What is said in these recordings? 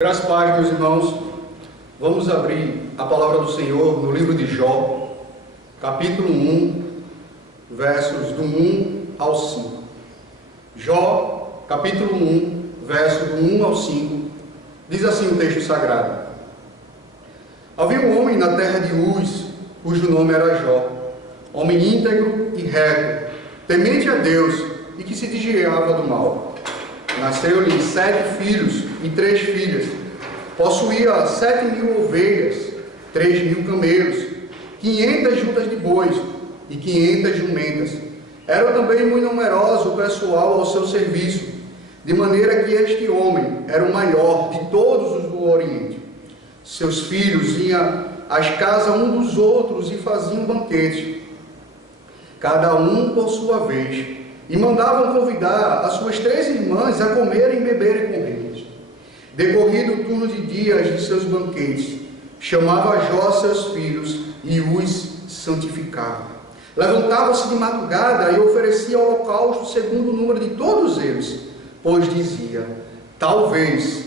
Graças a Deus, meus irmãos, vamos abrir a palavra do Senhor no livro de Jó, capítulo 1, versos do 1 ao 5. Jó, capítulo 1, verso do 1 ao 5, diz assim o texto sagrado: Havia um homem na terra de Uz, cujo nome era Jó, homem íntegro e reto, temente a Deus e que se desviava do mal. Nasceu-lhe 7 filhos e 3 filhas. Possuía 7.000 ovelhas, 3.000 camelos, 500 juntas de bois e 500 jumentas. Era também muito numeroso o pessoal ao seu serviço, de maneira que este homem era o maior de todos os do Oriente. Seus filhos iam às casas um dos outros e faziam banquetes, cada um por sua vez, e mandavam convidar as suas 3 irmãs a comerem e beberem com eles. Decorrido o turno de dias de seus banquetes, chamava Jó seus filhos e os santificava. Levantava-se de madrugada e oferecia holocausto segundo o número de todos eles, pois dizia: talvez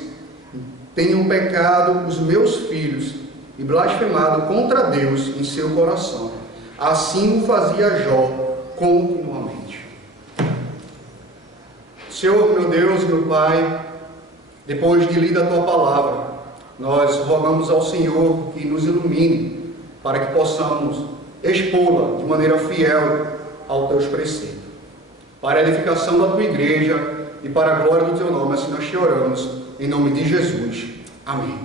tenham pecado os meus filhos e blasfemado contra Deus em seu coração. Assim o fazia Jó continuamente. Senhor, meu Deus, meu Pai, depois de lida a Tua palavra, nós rogamos ao Senhor que nos ilumine para que possamos expô-la de maneira fiel aos Teus preceitos. Para a edificação da Tua igreja e para a glória do Teu nome, assim nós te oramos, em nome de Jesus. Amém.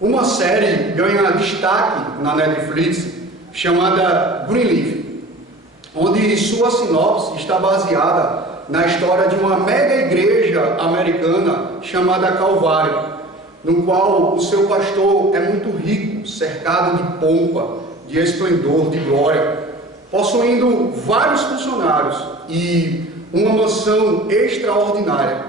Uma série ganha destaque na Netflix chamada Greenleaf, onde sua sinopse está baseada na história de uma mega igreja americana chamada Calvário, no qual o seu pastor é muito rico, cercado de pompa, de esplendor, de glória, possuindo vários funcionários e uma mansão extraordinária,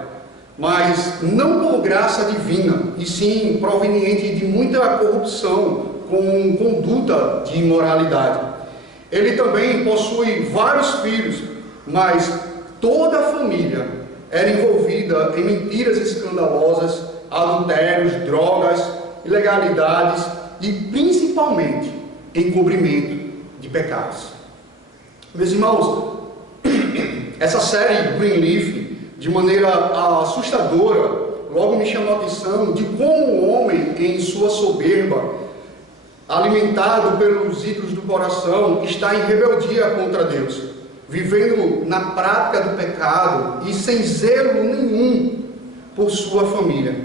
mas não por graça divina, e sim proveniente de muita corrupção com conduta de imoralidade. Ele também possui vários filhos, mas toda a família era envolvida em mentiras escandalosas, adultérios, drogas, ilegalidades e principalmente encobrimento de pecados. Meus irmãos, essa série Greenleaf, de maneira assustadora, logo me chamou a atenção de como o homem, em sua soberba, alimentado pelos ídolos do coração, está em rebeldia contra Deus, vivendo na prática do pecado e sem zelo nenhum por sua família.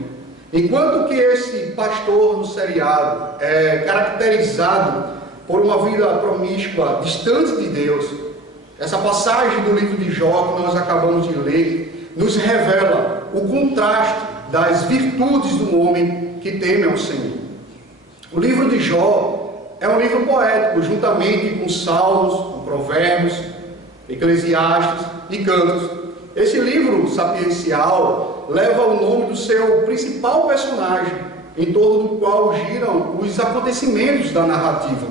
Enquanto que esse pastor no seriado é caracterizado por uma vida promíscua, distante de Deus, essa passagem do livro de Jó que nós acabamos de ler nos revela o contraste das virtudes do homem que teme ao Senhor. O livro de Jó é um livro poético, juntamente com Salmos, com Provérbios, Eclesiastes e Cantos. Esse livro sapiencial leva o nome do seu principal personagem, em torno do qual giram os acontecimentos da narrativa.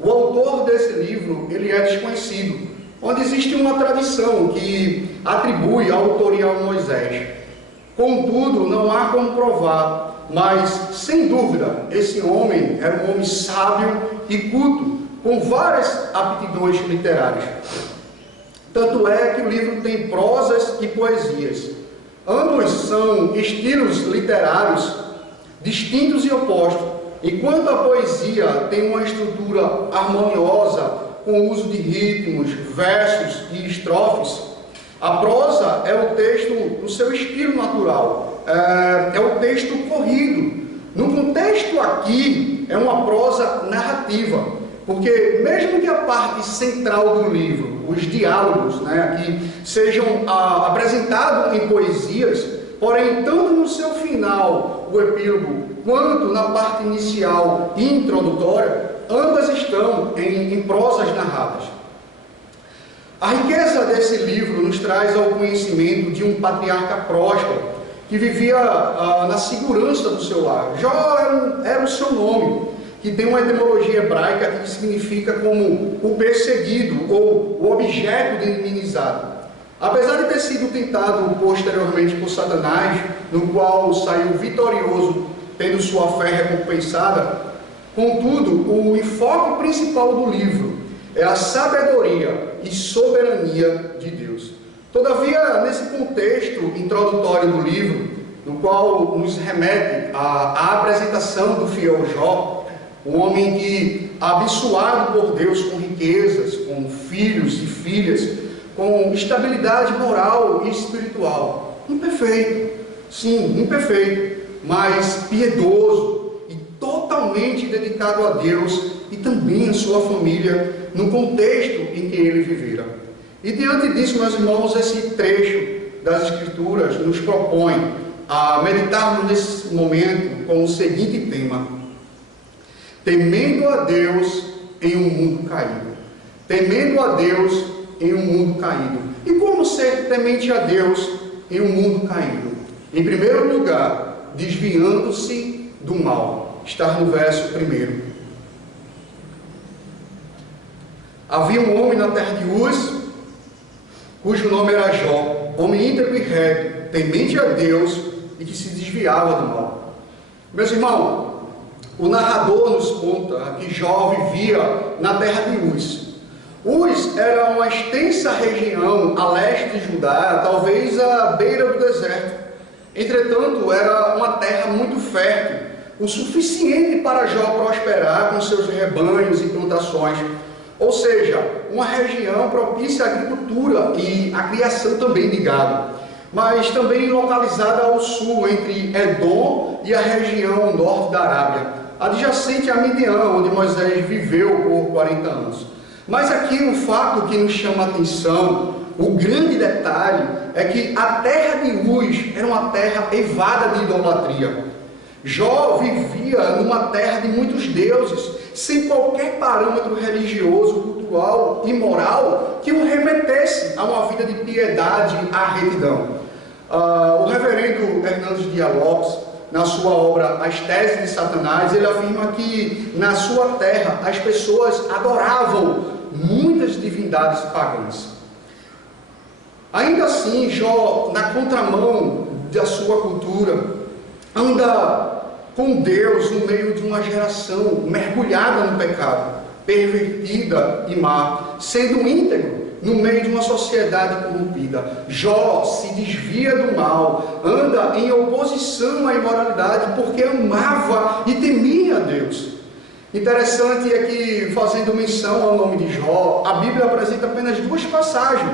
O autor desse livro, ele é desconhecido, onde existe uma tradição que atribui a autoria a Moisés. Contudo, não há como provar, mas, sem dúvida, esse homem era um homem sábio e culto, com várias aptidões literárias. Tanto é que o livro tem prosas e poesias. Ambos são estilos literários distintos e opostos. Enquanto a poesia tem uma estrutura harmoniosa, com o uso de ritmos, versos e estrofes, a prosa é o texto no seu estilo natural, é o texto corrido. No contexto aqui, é uma prosa narrativa, porque mesmo que a parte central do livro, os diálogos, aqui, sejam apresentados em poesias, porém, tanto no seu final, o epílogo, quanto na parte inicial e introdutória, ambas estão em prosas narradas. A riqueza desse livro nos traz ao conhecimento de um patriarca próspero que vivia na segurança do seu lar. Jó era o seu nome, que tem uma etimologia hebraica que significa como o perseguido ou o objeto de inimizade. Apesar de ter sido tentado posteriormente por Satanás, no qual saiu vitorioso, tendo sua fé recompensada, contudo, o enfoque principal do livro é a sabedoria e soberania de Deus. Todavia, nesse contexto introdutório do livro, no qual nos remete à apresentação do fiel Jó, um homem que, abençoado por Deus com riquezas, com filhos e filhas, com estabilidade moral e espiritual, imperfeito, sim, imperfeito, mas piedoso e totalmente dedicado a Deus e também a sua família, no contexto em que ele vivera. E diante disso, meus irmãos, esse trecho das Escrituras nos propõe a meditarmos nesse momento com o seguinte tema: temendo a Deus em um mundo caído. Temendo a Deus em um mundo caído. E como ser temente a Deus em um mundo caído? Em primeiro lugar, desviando-se do mal. Está no verso 1. Havia um homem na terra de Uz, cujo nome era Jó, homem íntegro e reto, temente a Deus e que se desviava do mal. Meus irmãos, o narrador nos conta que Jó vivia na terra de Uz. Uz era uma extensa região a leste de Judá, talvez à beira do deserto. Entretanto, era uma terra muito fértil, o suficiente para Jó prosperar com seus rebanhos e plantações. Ou seja, uma região propícia à agricultura e à criação também de gado, mas também localizada ao sul, entre Edom e a região norte da Arábia, adjacente a Midian, onde Moisés viveu por 40 anos. Mas aqui o fato que nos chama a atenção, o grande detalhe, é que a terra de Uz era uma terra eivada de idolatria. Jó vivia numa terra de muitos deuses, sem qualquer parâmetro religioso, cultural e moral que o remetesse a uma vida de piedade e à retidão. O reverendo Hernandes Dias Lopes, na sua obra As Teses de Satanás, ele afirma que na sua terra as pessoas adoravam muitas divindades pagãs. Ainda assim, Jó, na contramão da sua cultura, anda com Deus no meio de uma geração mergulhada no pecado, pervertida e má, sendo íntegro no meio de uma sociedade corrompida. Jó se desvia do mal, anda em oposição à imoralidade, porque amava e temia a Deus. Interessante é que, fazendo menção ao nome de Jó, a Bíblia apresenta apenas duas passagens.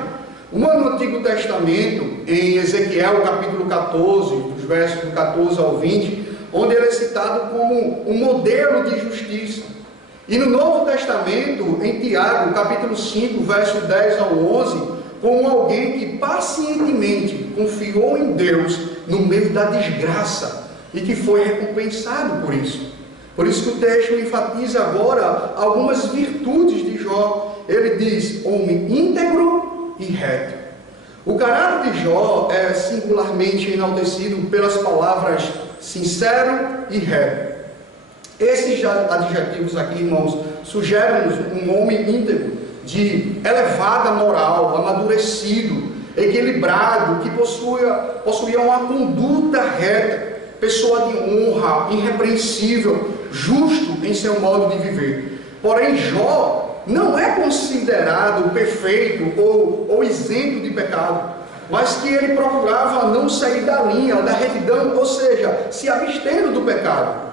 Uma no Antigo Testamento, em Ezequiel capítulo 14, dos versos do 14 ao 20, onde ele é citado como um modelo de justiça. E no Novo Testamento, em Tiago, capítulo 5, verso 10 ao 11, como alguém que pacientemente confiou em Deus no meio da desgraça e que foi recompensado por isso. Por isso que o texto enfatiza agora algumas virtudes de Jó. Ele diz, homem íntegro e reto. O caráter de Jó é singularmente enaltecido pelas palavras sincero e reto. Esses adjetivos aqui, irmãos, sugerem-nos um homem íntegro, de elevada moral, amadurecido, equilibrado, que possuía uma conduta reta, pessoa de honra, irrepreensível, justo em seu modo de viver. Porém, Jó não é considerado perfeito ou isento de pecado, mas que ele procurava não sair da linha, da retidão, ou seja, se abstendo do pecado.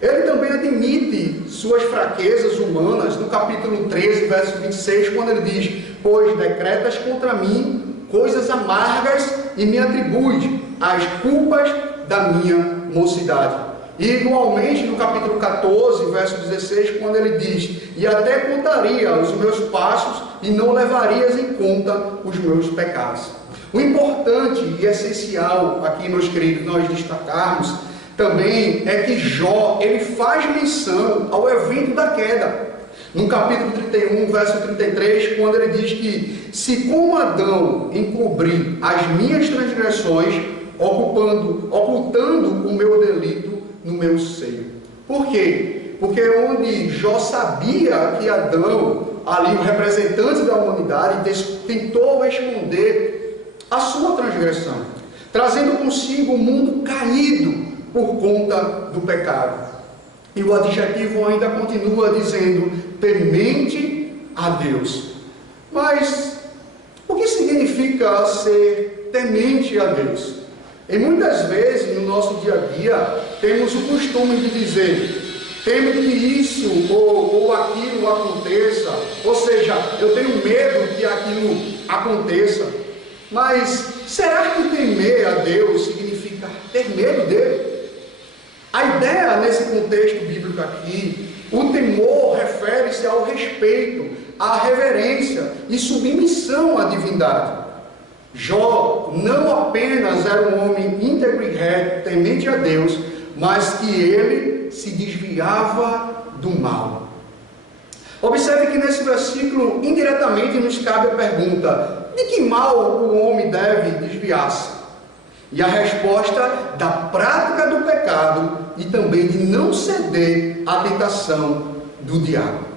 Ele também admite suas fraquezas humanas no capítulo 13, verso 26, quando ele diz, pois decretas contra mim coisas amargas e me atribuis as culpas da minha mocidade. E igualmente no capítulo 14, verso 16, quando ele diz, e até contaria os meus passos e não levarias em conta os meus pecados. O importante e essencial aqui, meus queridos, nós destacarmos também é que Jó, ele faz menção ao evento da queda. No capítulo 31, verso 33, quando ele diz que se como Adão encobri as minhas transgressões, ocultando o meu delito no meu seio. Por quê? Porque onde Jó sabia que Adão, ali o representante da humanidade, tentou esconder a sua transgressão, trazendo consigo o mundo caído por conta do pecado. E o adjetivo ainda continua dizendo, temente a Deus. Mas o que significa ser temente a Deus? E muitas vezes no nosso dia a dia temos o costume de dizer, temo que isso ou aquilo aconteça, ou seja, eu tenho medo que aquilo aconteça. Mas será que temer a Deus significa ter medo dele? A ideia nesse contexto bíblico aqui, o temor refere-se ao respeito, à reverência e submissão à divindade. Jó não apenas era um homem íntegro e reto, temente a Deus, mas que ele se desviava do mal. Observe que nesse versículo, indiretamente nos cabe a pergunta, de que mal o homem deve desviar-se? E a resposta da prática do pecado e também de não ceder à tentação do diabo.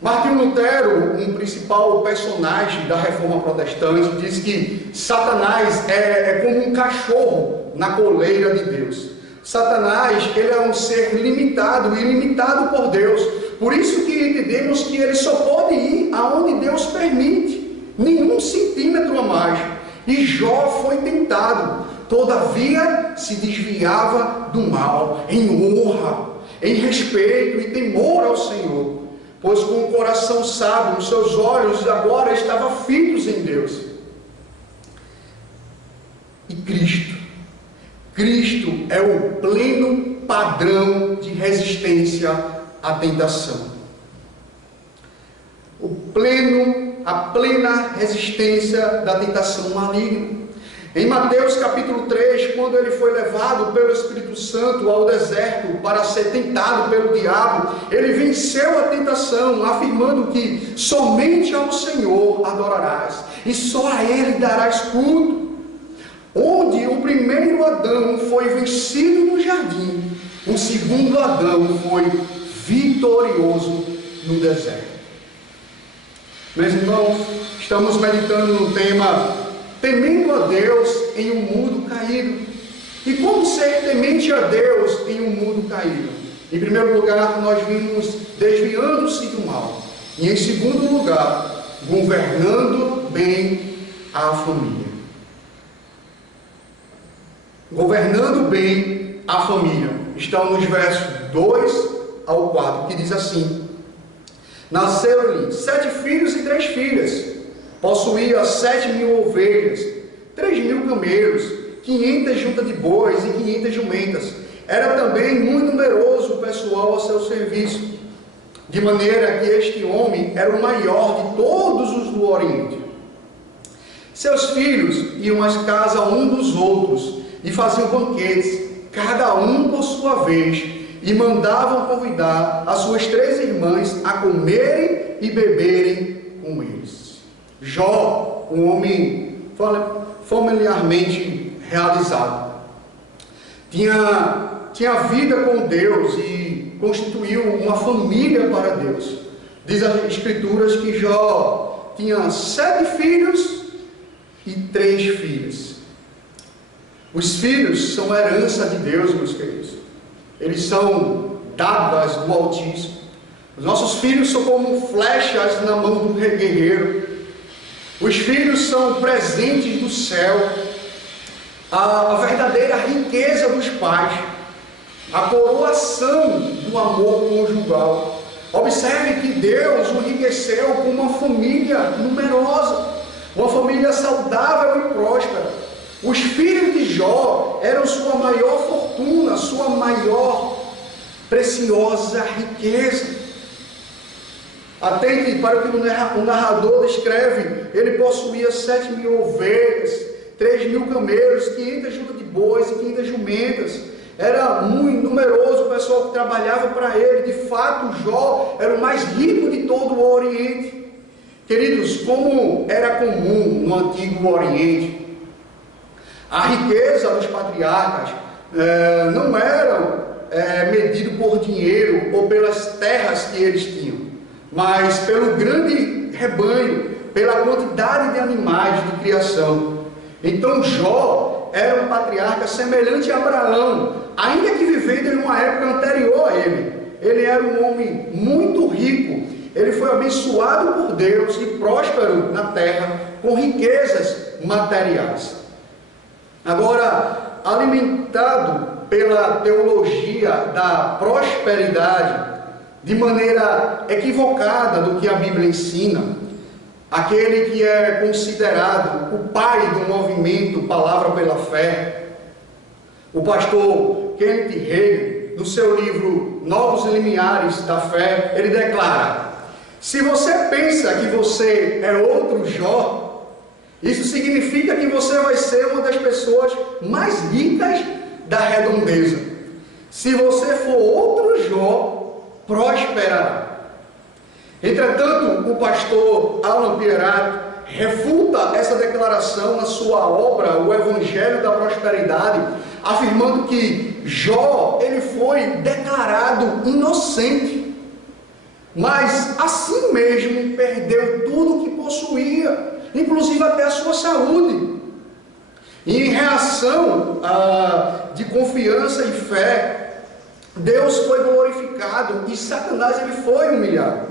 Martinho Lutero, um principal personagem da Reforma Protestante, diz que Satanás é como um cachorro na coleira de Deus. Satanás, ele é um ser limitado e ilimitado por Deus. Por isso que entendemos que ele só pode ir aonde Deus permite, nenhum centímetro a mais. E Jó foi tentado, todavia se desviava do mal, em honra, em respeito e temor ao Senhor, pois com o coração sábio, os seus olhos agora estavam fitos em Deus. E Cristo é o pleno padrão de resistência à tentação. A plena resistência da tentação maligna. Em Mateus capítulo 3, quando ele foi levado pelo Espírito Santo ao deserto para ser tentado pelo diabo, ele venceu a tentação, afirmando que somente ao Senhor adorarás e só a Ele darás culto. Onde o primeiro Adão foi vencido no jardim, o segundo Adão foi vitorioso no deserto. Meus irmãos, estamos meditando no tema temendo a Deus em um mundo caído. E como ser temente a Deus em um mundo caído? Em primeiro lugar, nós vimos desviando-se do mal. E em segundo lugar, governando bem a família. Governando bem a família. Estão nos versos 2 ao 4, que diz assim: nasceram-lhe 7 filhos e 3 filhas. Possuía 7.000 ovelhas, 3.000 camelos, 500 juntas de bois e 500 jumentas. Era também muito numeroso o pessoal ao seu serviço, de maneira que este homem era o maior de todos os do Oriente. Seus filhos iam às casas um dos outros e faziam banquetes, cada um por sua vez, e mandavam convidar as suas 3 irmãs a comerem e beberem com eles. Jó, um homem familiarmente realizado, tinha vida com Deus e constituiu uma família para Deus. Diz as Escrituras que Jó tinha 7 filhos e 3 filhas. Os filhos são herança de Deus, meus queridos. Eles são dádivas do Altíssimo. Os nossos filhos são como flechas na mão do guerreiro. Os filhos são presentes do céu, a verdadeira riqueza dos pais, a coroação do amor conjugal. Observe que Deus o enriqueceu com uma família numerosa, uma família saudável e próspera. Os filhos de Jó eram sua maior fortuna, sua maior preciosa riqueza. Atente para o que o narrador descreve. Ele possuía 7.000 ovelhas, 3.000 camelos, 500 juntas de bois e 500 jumentas. Era muito numeroso o pessoal que trabalhava para ele. De fato, Jó era o mais rico de todo o Oriente. Queridos, como era comum no Antigo Oriente, a riqueza dos patriarcas não era medida por dinheiro ou pelas terras que eles tinham, mas pelo grande rebanho, pela quantidade de animais de criação. Então Jó era um patriarca semelhante a Abraão, ainda que vivendo em uma época anterior a ele. Ele era um homem muito rico, ele foi abençoado por Deus e próspero na terra, com riquezas materiais. Agora, alimentado pela teologia da prosperidade, de maneira equivocada do que a Bíblia ensina, aquele que é considerado o pai do movimento Palavra pela Fé, o pastor Kenneth Hagin, no seu livro Novos Limiares da Fé, ele declara: se você pensa que você é outro Jó, isso significa que você vai ser uma das pessoas mais ricas da redondeza. Se você for outro Jó, prosperará. Entretanto, o pastor Alan Pierat refuta essa declaração na sua obra O Evangelho da Prosperidade, afirmando que Jó ele foi declarado inocente, mas assim mesmo perdeu tudo o que possuía, inclusive até a sua saúde. E em reação de confiança e fé, Deus foi glorificado e Satanás ele foi humilhado.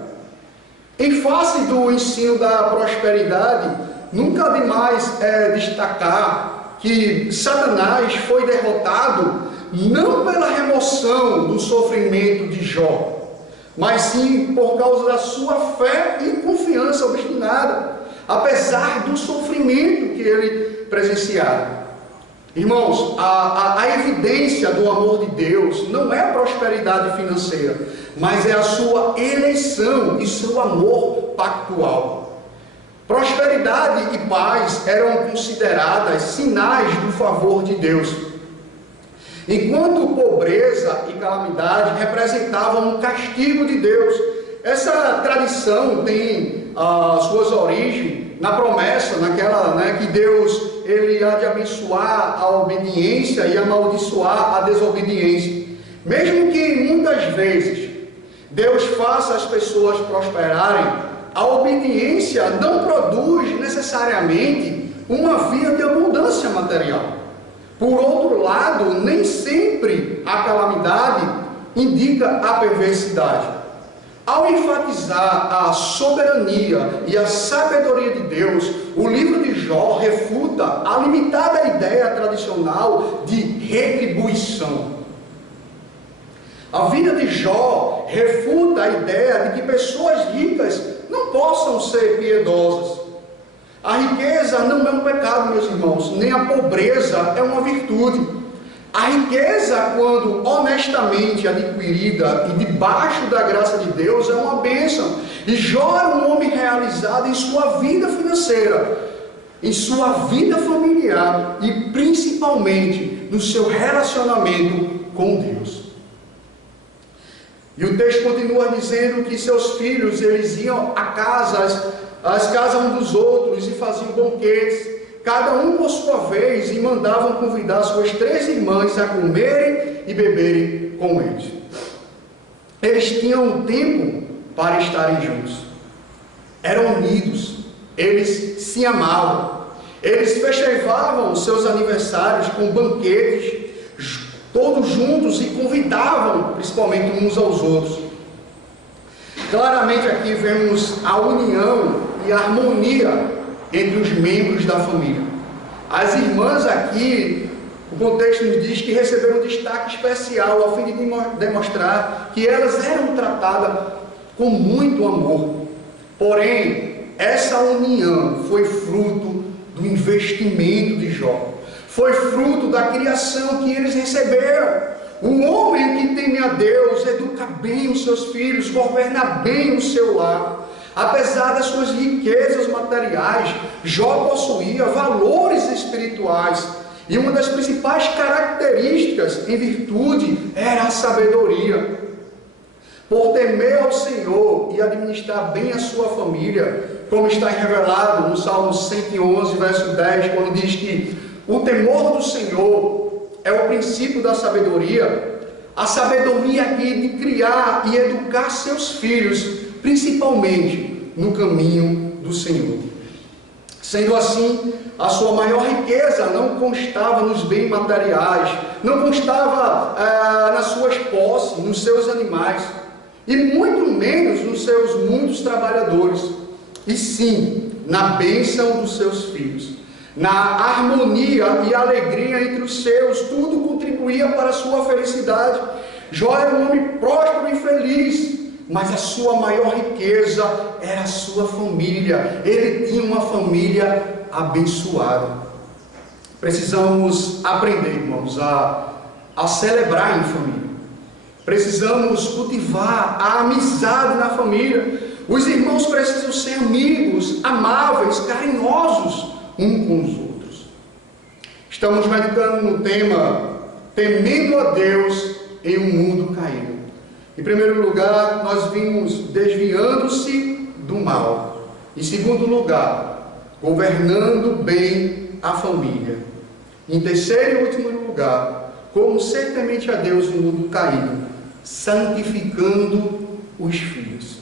Em face do ensino da prosperidade, nunca demais destacar que Satanás foi derrotado não pela remoção do sofrimento de Jó, mas sim por causa da sua fé e confiança obstinada, apesar do sofrimento que ele presenciara. Irmãos, a evidência do amor de Deus não é a prosperidade financeira, mas é a sua eleição e seu amor pactual. Prosperidade e paz eram consideradas sinais do favor de Deus, enquanto pobreza e calamidade representavam um castigo de Deus. Essa tradição tem suas origens na promessa, naquela que Deus ele há de abençoar a obediência e amaldiçoar a desobediência. Mesmo que muitas vezes Deus faça as pessoas prosperarem, a obediência não produz necessariamente uma via de abundância material. Por outro lado, nem sempre a calamidade indica a perversidade. Ao enfatizar a soberania e a sabedoria de Deus, o livro de Jó refuta a limitada ideia tradicional de retribuição. A vida de Jó refuta a ideia de que pessoas ricas não possam ser piedosas. A riqueza não é um pecado, meus irmãos, nem a pobreza é uma virtude. A riqueza, quando honestamente adquirida e debaixo da graça de Deus, é uma bênção. E Jó era um homem realizado em sua vida financeira, em sua vida familiar e principalmente no seu relacionamento com Deus. E o texto continua dizendo que seus filhos, eles iam às casas um dos outros e faziam banquetes, cada um por sua vez, e mandavam convidar suas 3 irmãs a comerem e beberem com eles. Eles tinham tempo para estarem juntos, eram unidos, eles se amavam, eles festejavam seus aniversários com banquetes, todos juntos, e convidavam principalmente uns aos outros. Claramente aqui vemos a união e a harmonia entre os membros da família. As irmãs aqui, o contexto nos diz que receberam um destaque especial a fim de demonstrar que elas eram tratadas com muito amor. Porém, essa união foi fruto do investimento de Jó. Foi fruto da criação que eles receberam. Um homem que teme a Deus educa bem os seus filhos, governa bem o seu lar. Apesar das suas riquezas materiais, Jó possuía valores espirituais. E uma das principais características em virtude era a sabedoria. Por temer ao Senhor e administrar bem a sua família, como está revelado no Salmo 111, verso 10, quando diz que o temor do Senhor é o princípio da sabedoria. A sabedoria aqui de criar e educar seus filhos, principalmente no caminho do Senhor. Sendo assim, a sua maior riqueza não constava nos bens materiais, não constava nas suas posses, nos seus animais, e muito menos nos seus muitos trabalhadores, e sim na bênção dos seus filhos, na harmonia e alegria entre os seus. Tudo contribuía para a sua felicidade. Jó era um homem próspero e feliz, mas a sua maior riqueza era a sua família. Ele tinha uma família abençoada. Precisamos aprender, irmãos, a celebrar em família. Precisamos cultivar a amizade na família. Os irmãos precisam ser amigos, amáveis, carinhosos uns com os outros. Estamos meditando no tema temendo a Deus em um mundo caído. Em primeiro lugar, nós vimos desviando-se do mal. Em segundo lugar, governando bem a família. Em terceiro e último lugar, como ser temente a Deus no mundo caído, santificando os filhos.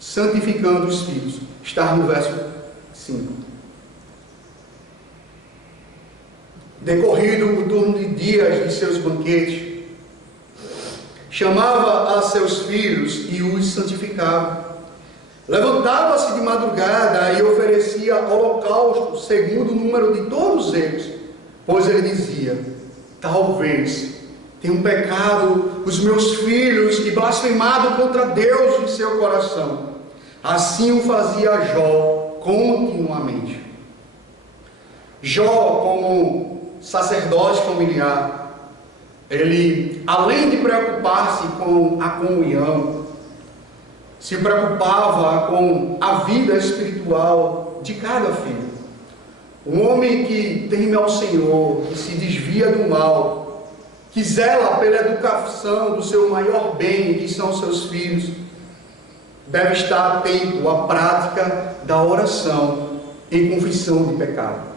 Santificando os filhos. Está no verso 5. Decorrido o turno de dias de seus banquetes, chamava a seus filhos e os santificava. Levantava-se de madrugada e oferecia holocausto segundo o número de todos eles, pois ele dizia: talvez tenham pecado os meus filhos e blasfemado contra Deus em seu coração. Assim o fazia Jó continuamente. Jó, como sacerdote familiar, ele, além de preocupar-se com a comunhão, se preocupava com a vida espiritual de cada filho. Um homem que teme ao Senhor, que se desvia do mal, que zela pela educação do seu maior bem, que são seus filhos, deve estar atento à prática da oração em confissão de pecado.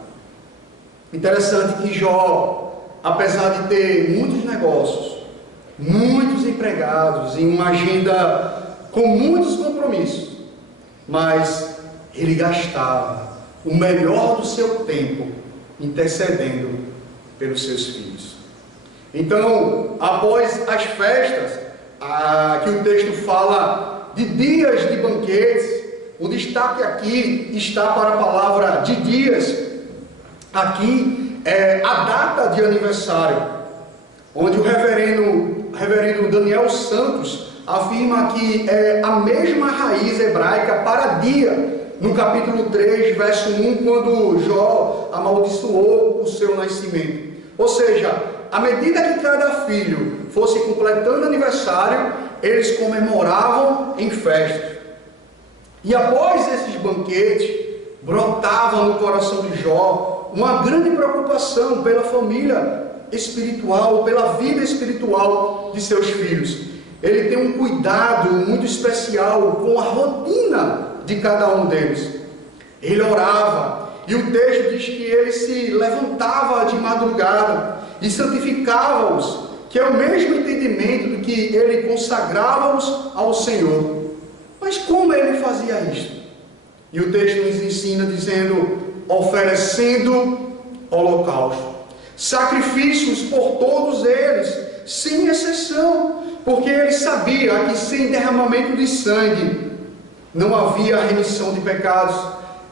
Interessante que Jó, apesar de ter muitos negócios, muitos empregados, em uma agenda com muitos compromissos, mas ele gastava o melhor do seu tempo intercedendo pelos seus filhos. Então, após as festas, que o texto fala de dias de banquetes, o destaque aqui está para a palavra de dias. Aqui é a data de aniversário, onde o reverendo Daniel Santos afirma que é a mesma raiz hebraica para dia, no capítulo 3, verso 1, quando Jó amaldiçoou o seu nascimento. Ou seja, à medida que cada filho fosse completando aniversário, eles comemoravam em festa. E após esses banquetes, brotava no coração de Jó uma grande preocupação pela família espiritual, pela vida espiritual de seus filhos. Ele tem um cuidado muito especial com a rotina de cada um deles. Ele orava, e o texto diz que ele se levantava de madrugada e santificava-os, que é o mesmo entendimento do que ele consagrava-os ao Senhor. Mas como ele fazia isso? E o texto nos ensina dizendo: oferecendo holocausto, sacrifícios por todos eles, sem exceção, porque ele sabia que sem derramamento de sangue não havia remissão de pecados.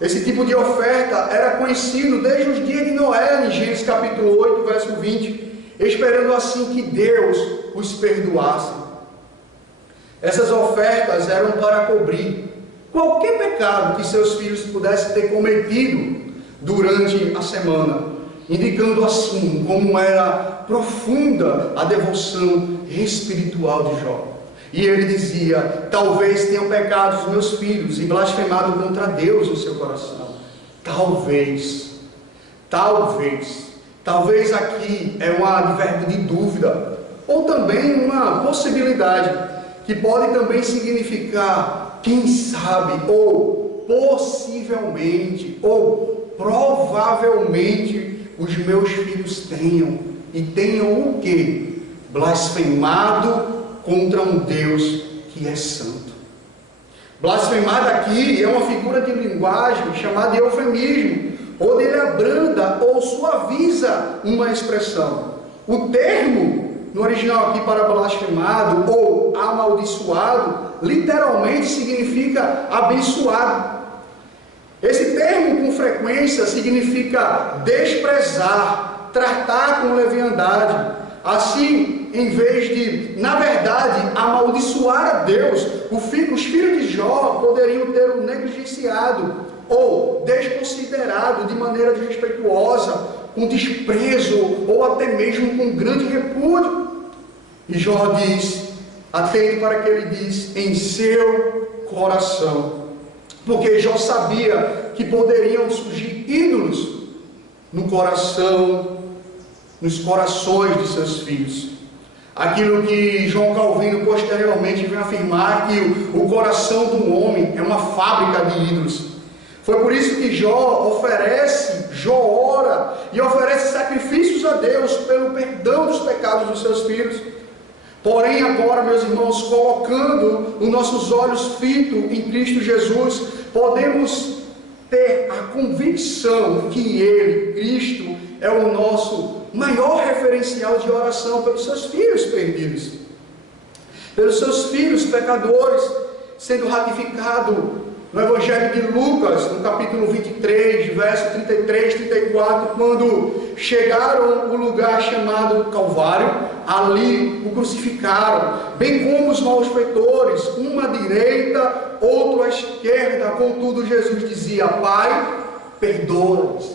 Esse tipo de oferta era conhecido desde os dias de Noé, em Gênesis capítulo 8, verso 20, esperando assim que Deus os perdoasse. Essas ofertas eram para cobrir qualquer pecado que seus filhos pudessem ter cometido durante a semana, indicando assim como era profunda a devoção espiritual de Jó. E ele dizia: talvez tenham pecado os meus filhos e blasfemado contra Deus no seu coração. Talvez aqui é um advérbio de dúvida, ou também uma possibilidade, que pode também significar quem sabe, ou possivelmente, ou provavelmente os meus filhos tenham o quê? Blasfemado contra um Deus que é santo. Blasfemado aqui é uma figura de linguagem chamada de eufemismo, onde ele abranda ou suaviza uma expressão. O termo, no original aqui, para blasfemado ou amaldiçoado, literalmente significa abençoado. Esse termo, com frequência, significa desprezar, tratar com leviandade. Assim, em vez de, na verdade, amaldiçoar a Deus, os filhos de Jó poderiam ter o negligenciado ou desconsiderado de maneira desrespeituosa, com desprezo ou até mesmo com grande repúdio. E Jó diz, atento para que ele diz, em seu coração. Porque Jó sabia que poderiam surgir ídolos no coração, nos corações de seus filhos. Aquilo que João Calvino posteriormente vem afirmar, que o coração do homem é uma fábrica de ídolos. Foi por isso que Jó ora e oferece sacrifícios a Deus pelo perdão dos pecados dos seus filhos. Porém, agora, meus irmãos, colocando os nossos olhos fitos em Cristo Jesus, podemos ter a convicção que Ele, Cristo, é o nosso maior referencial de oração pelos seus filhos perdidos, pelos seus filhos pecadores, sendo ratificado no Evangelho de Lucas, no capítulo 23, verso 33, 34, quando chegaram ao lugar chamado Calvário, ali o crucificaram, bem como os malfeitores, um à direita, outro à esquerda. Contudo, Jesus dizia: Pai, perdoa-os,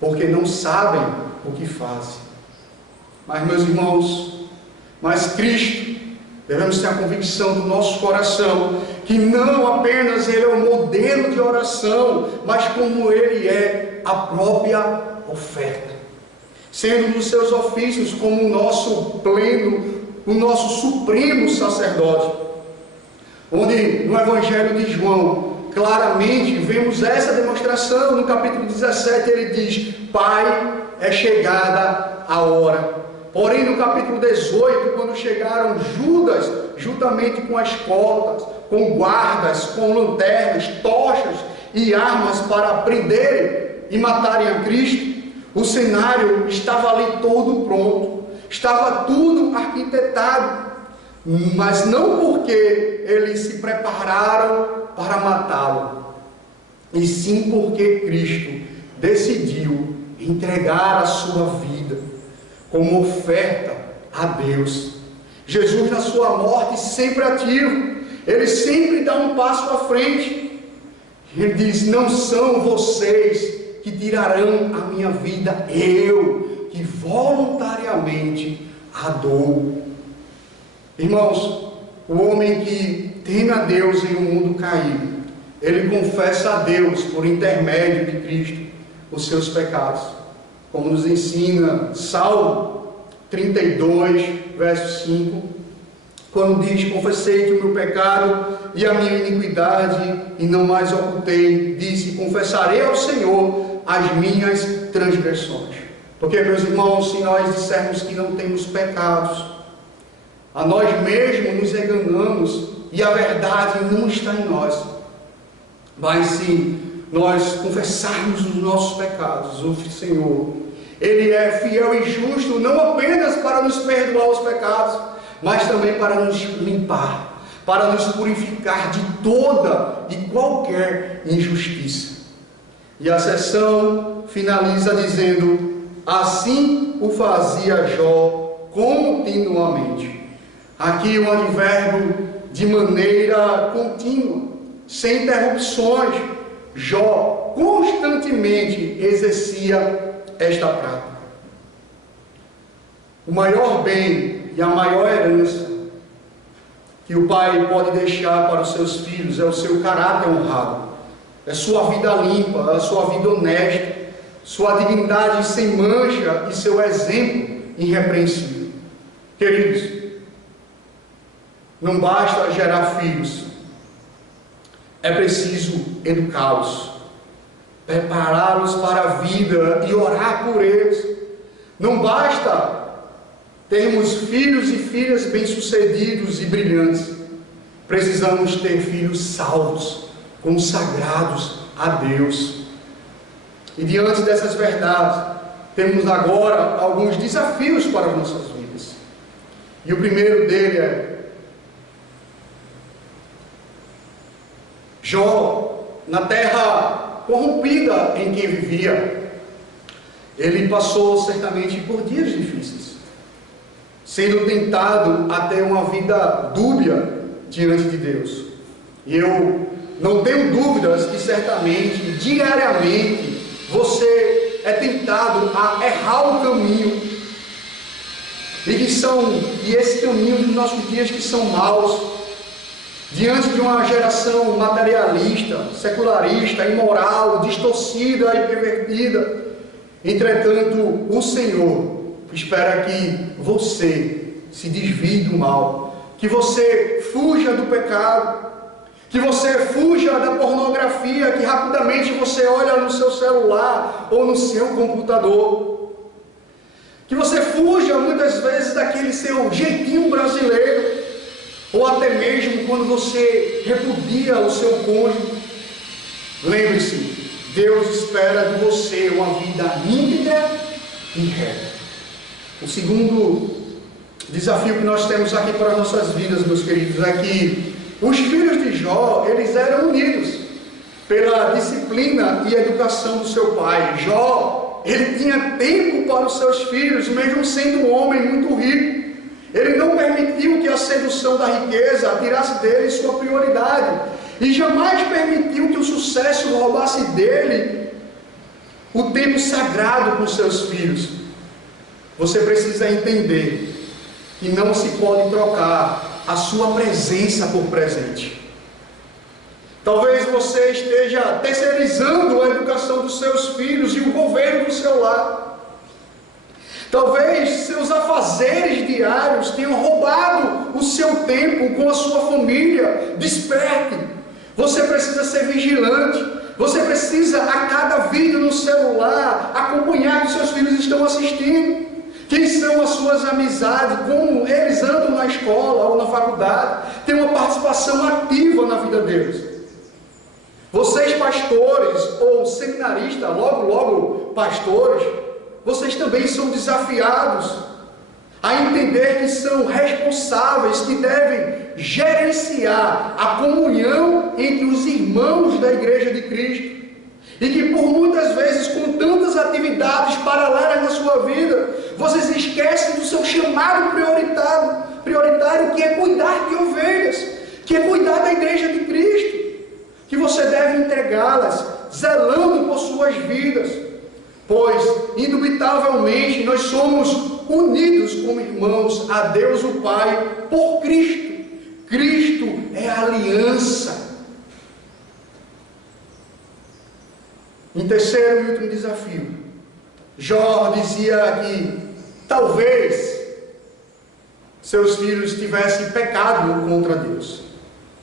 porque não sabem o que fazem. Mas, meus irmãos, Cristo, devemos ter a convicção do nosso coração que não apenas Ele é o modelo de oração, mas como Ele é a própria oferta, sendo nos seus ofícios como o nosso pleno, o nosso supremo sacerdote, onde no Evangelho de João claramente vemos essa demonstração. No capítulo 17 ele diz: Pai, é chegada a hora. Porém, no capítulo 18, quando chegaram Judas, juntamente com as escoltas, com guardas, com lanternas, tochas e armas para prenderem e matarem a Cristo, o cenário estava ali todo pronto, estava tudo arquitetado, mas não porque eles se prepararam para matá-lo, e sim porque Cristo decidiu entregar a sua vida como oferta a Deus. Jesus, na sua morte, sempre ativo, ele sempre dá um passo à frente. Ele diz: não são vocês que tirarão a minha vida, eu que voluntariamente a dou. Irmãos, o homem que teme a Deus em um mundo caído, ele confessa a Deus por intermédio de Cristo os seus pecados, como nos ensina Salmo 32, verso 5, quando diz: confessei-te o meu pecado e a minha iniquidade, e não mais ocultei. Disse: confessarei ao Senhor as minhas transgressões. Porque, meus irmãos, se nós dissermos que não temos pecados, a nós mesmos nos enganamos e a verdade não está em nós. Mas se nós confessarmos os nossos pecados, o Senhor, Ele é fiel e justo, não apenas para nos perdoar os pecados, mas também para nos limpar, para nos purificar de toda e qualquer injustiça. E a sessão finaliza dizendo: assim o fazia Jó continuamente. Aqui um advérbio de maneira contínua, sem interrupções. Jó constantemente exercia esta prática. O maior bem e a maior herança que o pai pode deixar para os seus filhos é o seu caráter honrado, é sua vida limpa, a sua vida honesta, sua dignidade sem mancha e seu exemplo irrepreensível. Queridos, não basta gerar filhos, é preciso educá-los, prepará-los para a vida e orar por eles. Não basta termos filhos e filhas bem-sucedidos e brilhantes, precisamos ter filhos salvos, consagrados a Deus. E diante dessas verdades, temos agora alguns desafios para as nossas vidas. E o primeiro dele é: Jó, na terra corrompida em que vivia, ele passou certamente por dias difíceis, sendo tentado a ter uma vida dúbia diante de Deus. E eu não tenho dúvidas que certamente, diariamente, você é tentado a errar o caminho, e esse caminho dos nossos dias que são maus, diante de uma geração materialista, secularista, imoral, distorcida e pervertida. Entretanto, o Senhor espera que você se desvie do mal, que você fuja do pecado, que você fuja da pornografia, que rapidamente você olha no seu celular ou no seu computador, que você fuja muitas vezes daquele seu jeitinho brasileiro, ou até mesmo quando você repudia o seu cônjuge. Lembre-se, Deus espera de você uma vida íntegra e reta. O segundo desafio que nós temos aqui para as nossas vidas, meus queridos, é que os filhos de Jó, eles eram unidos pela disciplina e educação do seu pai. Jó, ele tinha tempo para os seus filhos, mesmo sendo um homem muito rico. Ele não permitiu que a sedução da riqueza tirasse dele sua prioridade, e jamais permitiu que o sucesso roubasse dele o tempo sagrado com seus filhos. Você precisa entender que não se pode trocar a sua presença por presente. Talvez você esteja terceirizando a educação dos seus filhos e o governo do seu lar. Talvez seus afazeres diários tenham roubado o seu tempo com a sua família. Desperte. Você precisa ser vigilante. Você precisa, a cada vídeo no celular, acompanhar o que seus filhos estão assistindo. Quem são as suas amizades, como eles andam na escola ou na faculdade. Tem uma participação ativa na vida deles. Vocês pastores ou seminaristas, logo pastores, vocês também são desafiados a entender que são responsáveis, que devem gerenciar a comunhão entre os irmãos da Igreja de Cristo. E que por muitas vezes, com tantas atividades paralelas na sua vida, vocês esquecem do seu chamado prioritário, que é cuidar de ovelhas, que é cuidar da Igreja de Cristo, que você deve entregá-las, zelando por suas vidas, pois, indubitavelmente, nós somos unidos como irmãos a Deus o Pai por Cristo. Cristo é a aliança. Em terceiro e último desafio, Jó dizia que talvez seus filhos tivessem pecado contra Deus.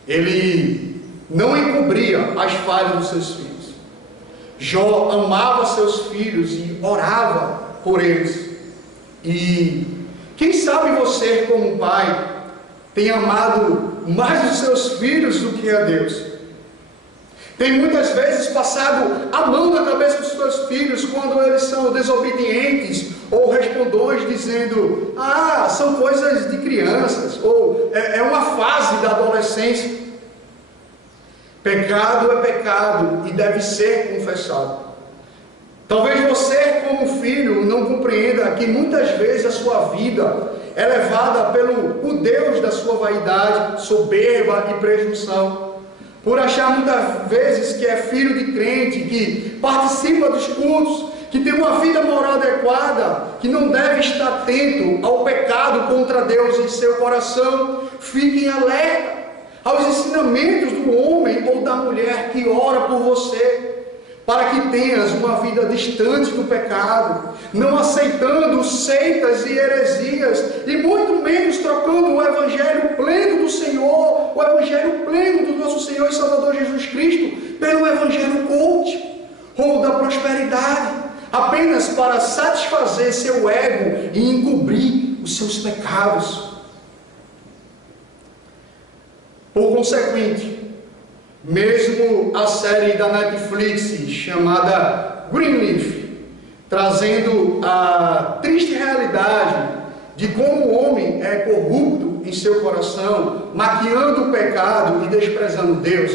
Ele não encobria as falhas dos seus filhos. Jó amava seus filhos e orava por eles. E quem sabe você, como pai, tem amado mais os seus filhos do que a Deus. Tem muitas vezes passado a mão na cabeça dos seus filhos quando eles são desobedientes ou respondões, dizendo: são coisas de crianças, ou é uma fase da adolescência. Pecado é pecado e deve ser confessado. Talvez você, como filho, não compreenda que muitas vezes a sua vida é levada pelo Deus da sua vaidade, soberba e presunção. Por achar muitas vezes que é filho de crente, que participa dos cultos, que tem uma vida moral adequada, que não deve estar atento ao pecado contra Deus em seu coração. Fiquem alerta aos ensinamentos do homem ou da mulher que ora por você, para que tenhas uma vida distante do pecado, não aceitando seitas e heresias, e muito menos trocando o evangelho pleno do Senhor, o evangelho pleno do nosso Senhor e Salvador Jesus Cristo, pelo evangelho coach ou da prosperidade, apenas para satisfazer seu ego e encobrir os seus pecados. Por consequente, mesmo a série da Netflix chamada Greenleaf, trazendo a triste realidade de como o homem é corrupto em seu coração, maquiando o pecado e desprezando Deus.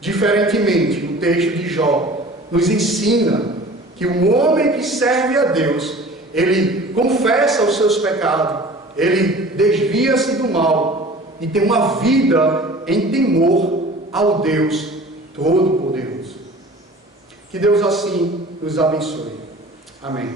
Diferentemente, o texto de Jó nos ensina que o homem que serve a Deus, ele confessa os seus pecados, ele desvia-se do mal e tem uma vida em temor ao Deus Todo-Poderoso. Que Deus assim nos abençoe. Amém.